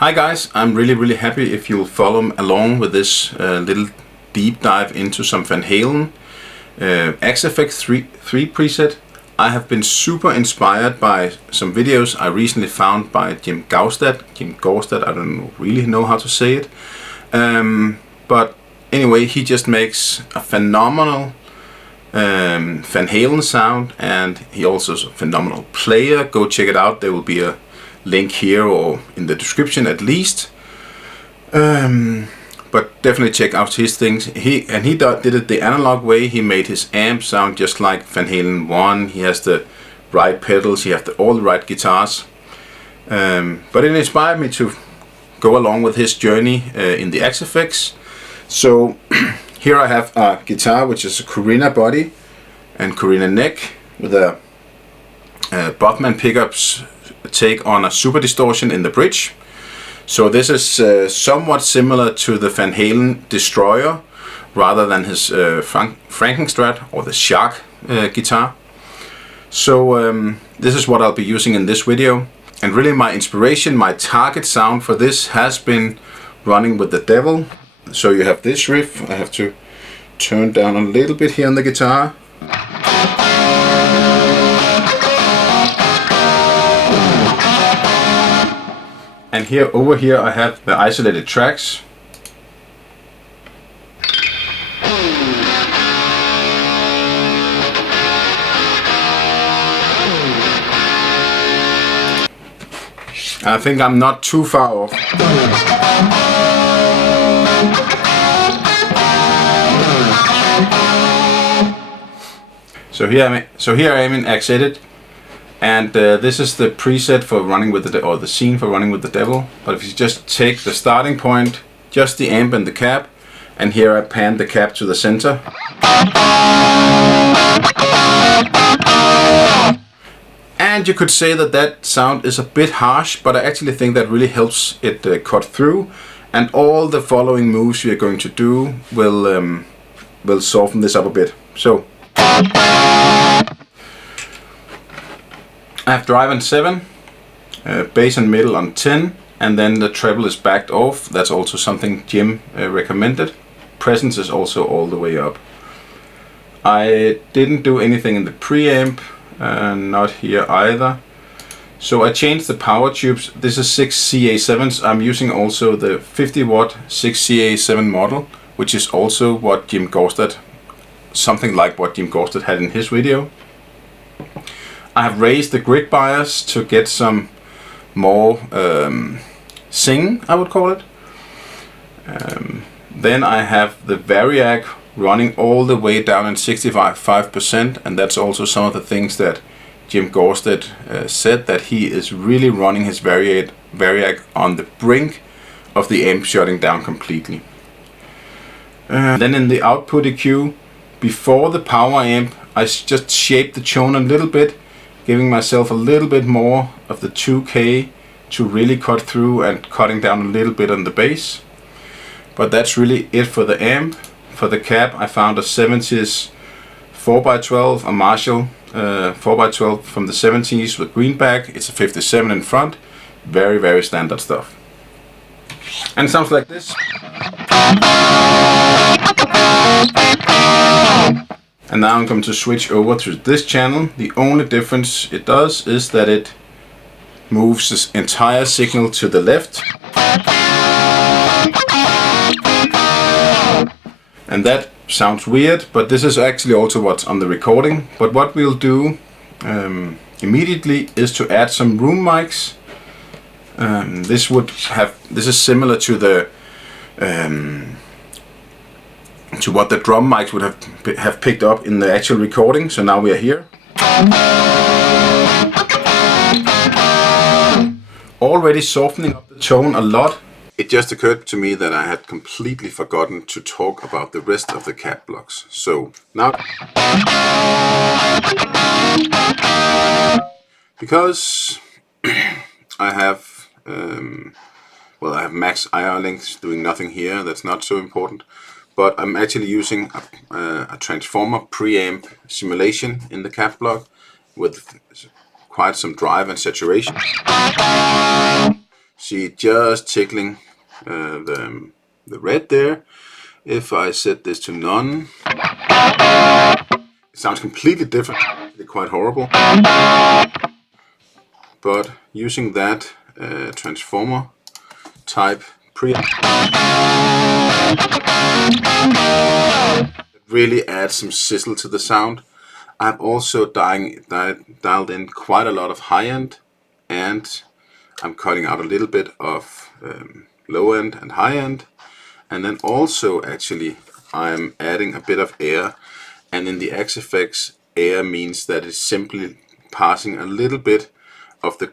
Hi guys, I'm really happy if you'll follow along with this little deep dive into some Van Halen AxeFX 3 preset. I have been super inspired by some videos I recently found by Jim Gaustad, I don't really know how to say it, but anyway, he just makes a phenomenal Van Halen sound, and he also is a phenomenal player. Go check it out, there will be a link here or in the description at least, but definitely check out his things. He did it the analog way. He made his amp sound just like Van Halen 1. He has the right pedals, he has all the right guitars, but it inspired me to go along with his journey in the AxeFX. So here I have a guitar which is a Corina body and Corina neck with a Bachman pickups take on a super distortion in the bridge. So this is somewhat similar to the Van Halen Destroyer rather than his Frankenstrat or the Shark guitar. So this is what I'll be using in this video, and really my inspiration, my target sound for this has been Running with the Devil. So you have this riff. I have to turn down a little bit here on the guitar. And here, over here, I have the isolated tracks. I think I'm not too far off. So here I am in AxeIII. And this is the preset for running with the, or the scene for Running with the Devil. But if you just take the starting point, just the amp and the cab, and here I pan the cab to the center. And you could say that that sound is a bit harsh, but I actually think that really helps it cut through. And all the following moves we are going to do will soften this up a bit. So I have drive on 7, bass and middle on 10, and then the treble is backed off. That's also something Jim recommended. Presence is also all the way up. I didn't do anything in the preamp, not here either. So I changed the power tubes. This is 6 CA7s. I'm using also the 50 watt 6 CA7 model, which is also what Jim Gaustad, something like what Jim Gaustad had in his video. I have raised the grid bias to get some more sing, I would call it. Then I have the variac running all the way down in 65%, and that's also some of the things that Jim Gaustad said, that he is really running his variac on the brink of the amp shutting down completely. Then in the output EQ, before the power amp, I just shaped the tone a little bit, giving myself a little bit more of the 2K to really cut through and cutting down a little bit on the bass. But that's really it for the amp. For the cab, I found a 70s 4x12, a Marshall 4x12 from the 70s with greenback. It's a 57 in front. Very standard stuff. And it sounds like this. And now I'm going to switch over to this channel. The only difference it does is that it moves this entire signal to the left. And that sounds weird, but this is actually also what's on the recording. But what we'll do immediately is to add some room mics. This is similar to the to what the drum mics would have picked up in the actual recording. So now we are here. Already softening up the tone a lot. It just occurred to me that I had completely forgotten to talk about the rest of the cap blocks. So now, because I have I have AxeIII links doing nothing here. That's not so important. But I'm actually using a transformer preamp simulation in the cap block with quite some drive and saturation. See, just tickling the red there. If I set this to none, it sounds completely different. It's quite horrible. But using that transformer type preamp, it really adds some sizzle to the sound. I've also dialed in quite a lot of high end, and I'm cutting out a little bit of low end and high end, and then also actually I'm adding a bit of air, and in the AxeFX, air means that it's simply passing a little bit of the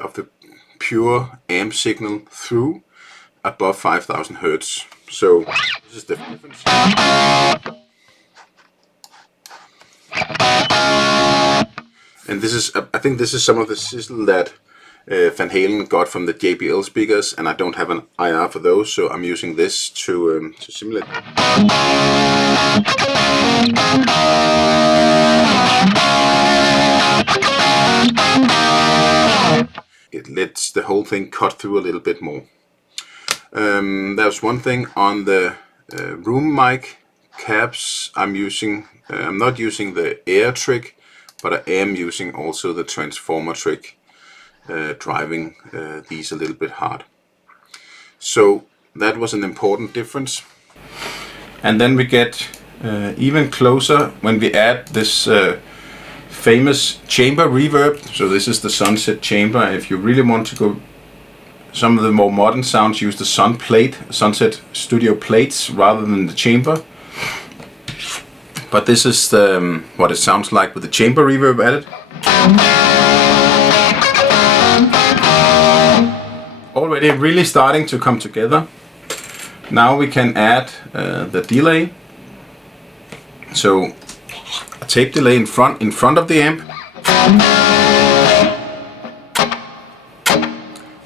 of the pure amp signal through above 5000 Hertz. So this is the difference. And this is, I think this is some of the sizzle that Van Halen got from the JBL speakers, and I don't have an IR for those, so I'm using this to simulate. It lets the whole thing cut through a little bit more. There's one thing on the room mic caps. I'm not using the air trick, but I am using also the transformer trick, driving these a little bit hard. So that was an important difference. And then we get even closer when we add this famous chamber reverb. So this is the Sunset chamber. If you really want to go some of the more modern sounds, use the Sunset Studio plates rather than the chamber. But this is what it sounds like with the chamber reverb added. Already really starting to come together. Now we can add the delay. So a tape delay in front of the amp.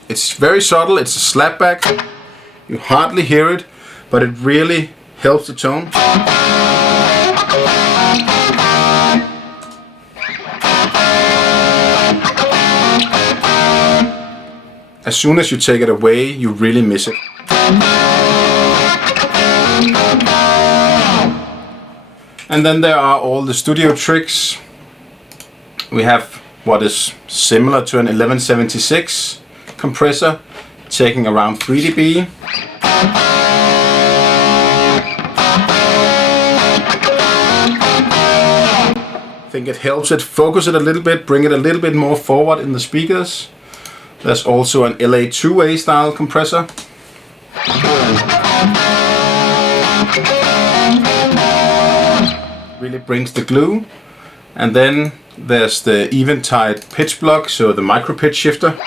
It's very subtle, it's a slapback. You hardly hear it, but it really helps the tone. As soon as you take it away, you really miss it. And then there are all the studio tricks. We have what is similar to an 1176 compressor, taking around 3 dB. I think it helps it focus it a little bit, bring it a little bit more forward in the speakers. There's also an LA2A style compressor. Really brings the glue. And then there's the Eventide pitch block, so the micro pitch shifter.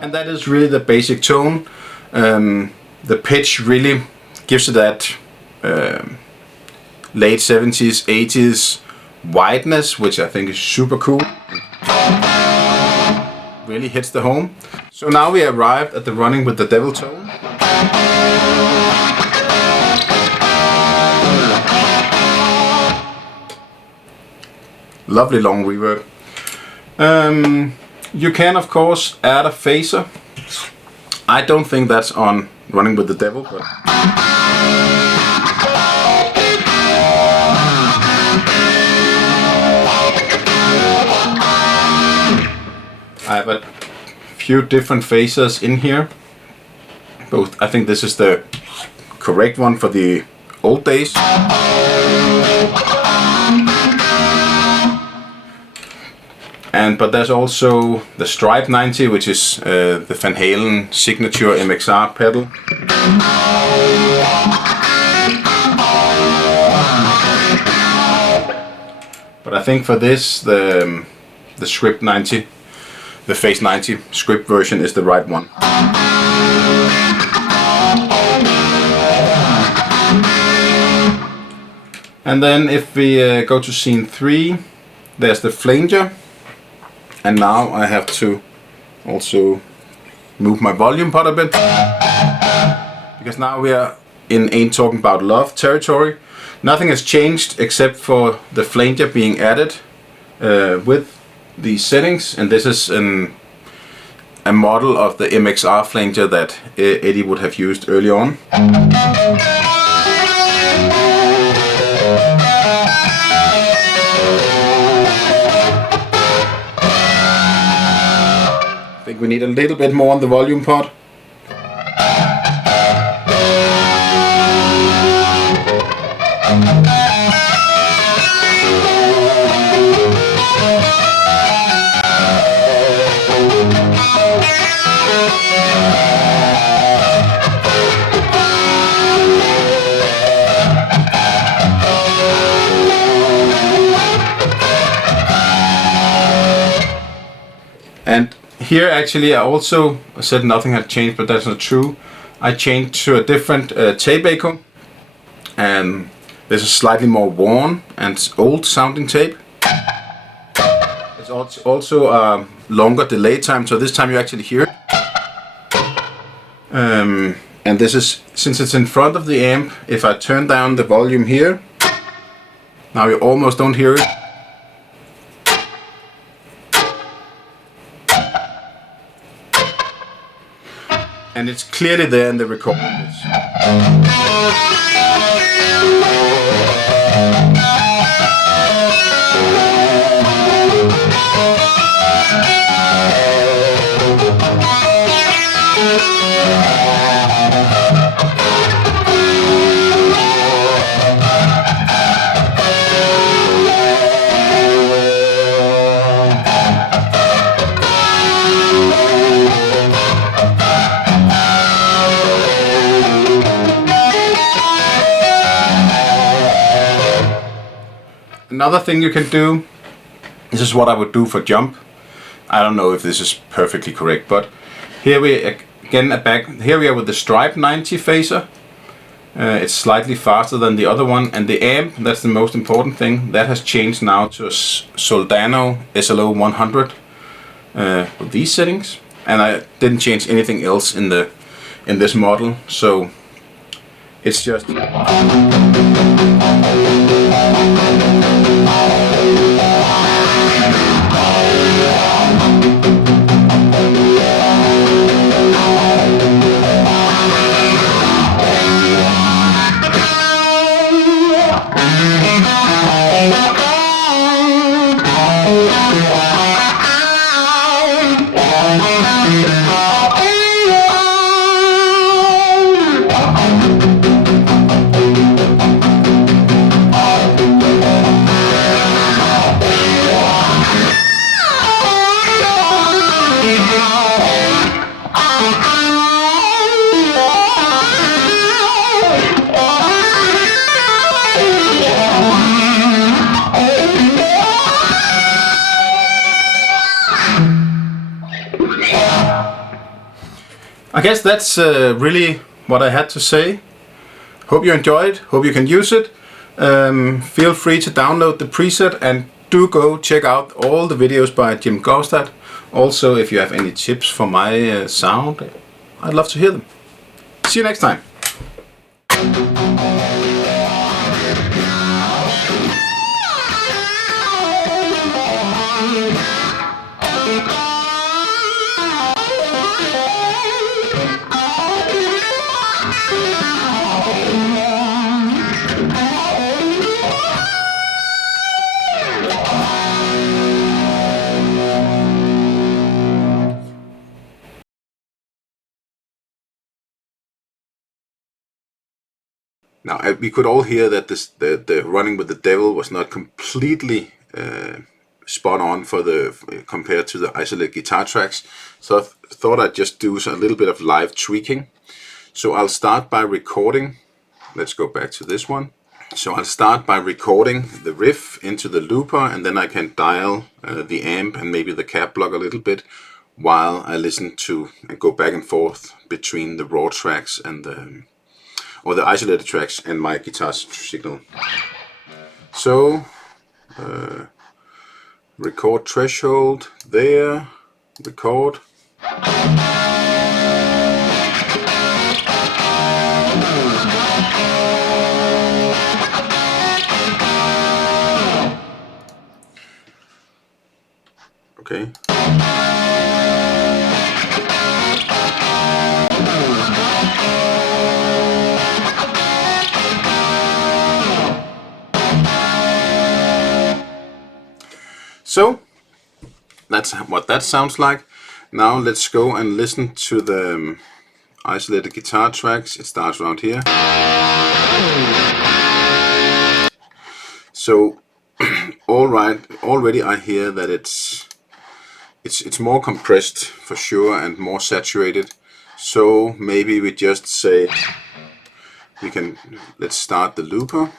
And that is really the basic tone. The pitch really gives it that late 70s, 80s wideness, which I think is super cool. Really hits the home. So now we arrived at the running with the devil tone. Lovely long reverb. You can of course add a phaser. I don't think that's on running with the devil, but have a few different phasers in here. Both, I think this is the correct one for the old days. But there's also the Stripe 90, which is the Van Halen signature MXR pedal. But I think for this, the script 90, the Phase 90 script version is the right one. And then if we go to scene 3, there's the flanger. And now I have to also move my volume pot a bit, because now we are in Ain't Talking About Love territory. Nothing has changed except for the flanger being added with these settings, and this is a model of the MXR flanger that Eddie would have used early on. I think we need a little bit more on the volume pot. And here actually I also said nothing had changed, but that's not true. I changed to a different tape echo, and this is slightly more worn and old sounding tape. It's also a longer delay time, so this time you actually hear it. And this is, since it's in front of the amp, if I turn down the volume here, now you almost don't hear it. And it's clearly there in the recording. Another thing you can do, this is what I would do for jump. I don't know if this is perfectly correct, but here we again here we are with the Stripe 90 phaser. It's slightly faster than the other one, and the amp, that's the most important thing, that has changed now to a Soldano SLO 100 with these settings, and I didn't change anything else in this model, so it's just I guess that's really what I had to say. Hope you enjoyed, hope you can use it. Feel free to download the preset, and do go check out all the videos by Jim Gaustad. Also, if you have any tips for my sound, I'd love to hear them. See you next time. Now we could all hear that the Running with the Devil was not completely spot on for compared to the isolated guitar tracks. So I thought I'd just do a little bit of live tweaking. So I'll start by recording. Let's go back to this one. So I'll start by recording the riff into the looper, and then I can dial the amp and maybe the cap block a little bit while I listen to and go back and forth between the raw tracks and the isolated tracks and my guitar signal. So record threshold there, record. Okay. So that's what that sounds like. Now let's go and listen to the isolated guitar tracks. It starts around here. So already I hear that it's more compressed for sure and more saturated. So maybe we just say let's start the looper.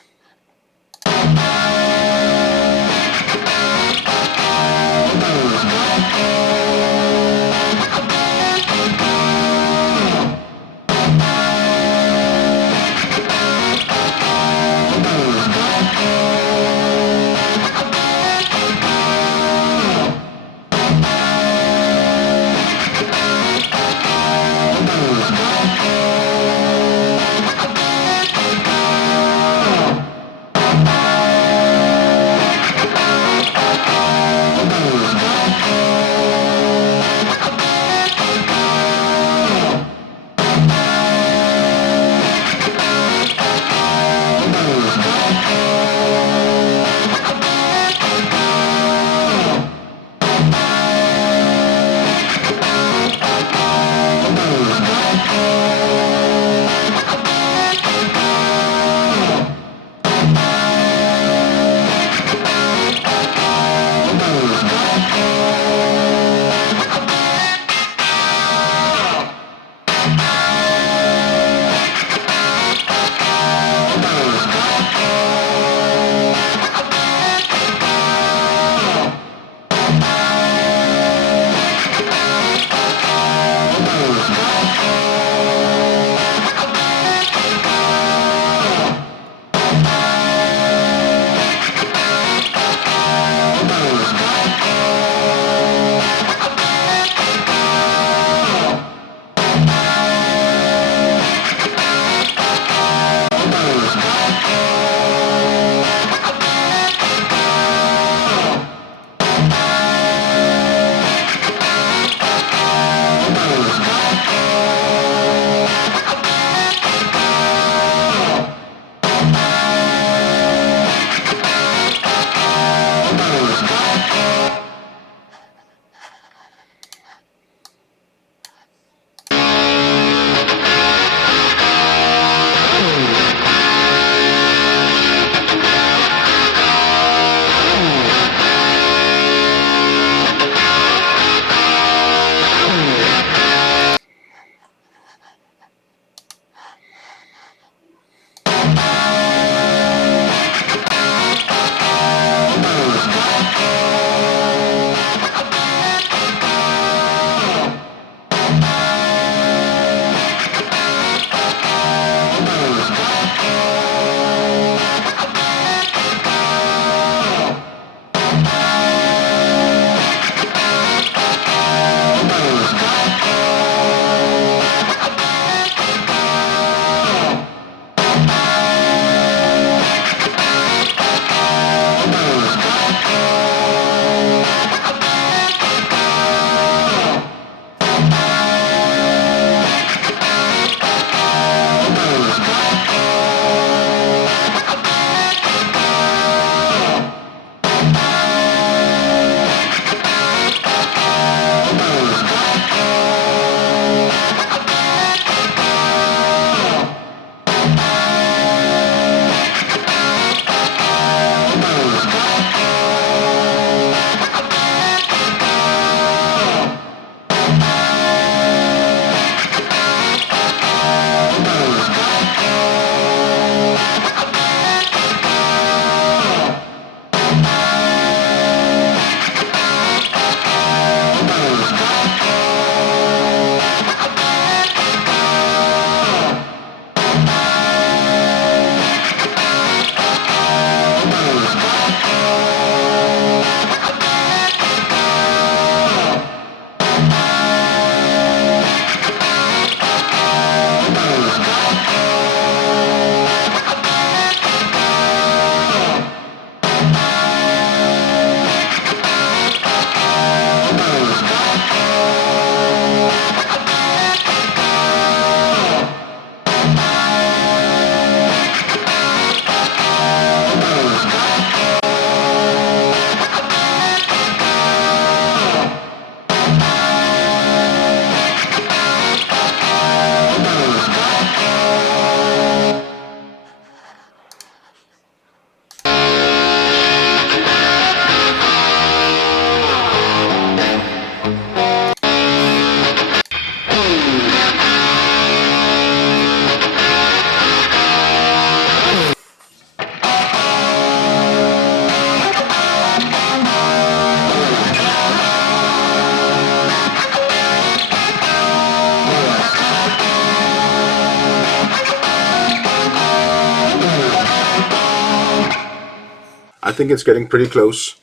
think it's getting pretty close.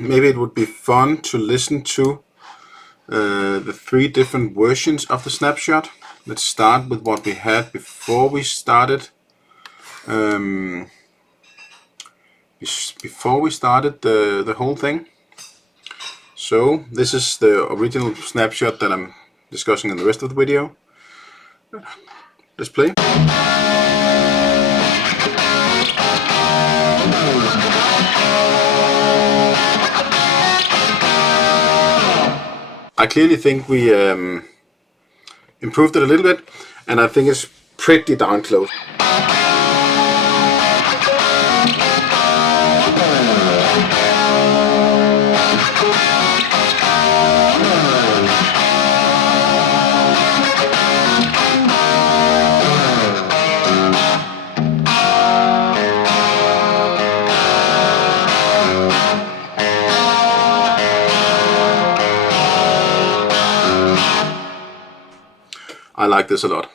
Maybe it would be fun to listen to the 3 different versions of the snapshot. Let's start with what we had before we started. Before we started the whole thing. So this is the original snapshot that I'm discussing in the rest of the video. Let's play. I clearly think we improved it a little bit, and I think it's pretty darn close. I like this a lot.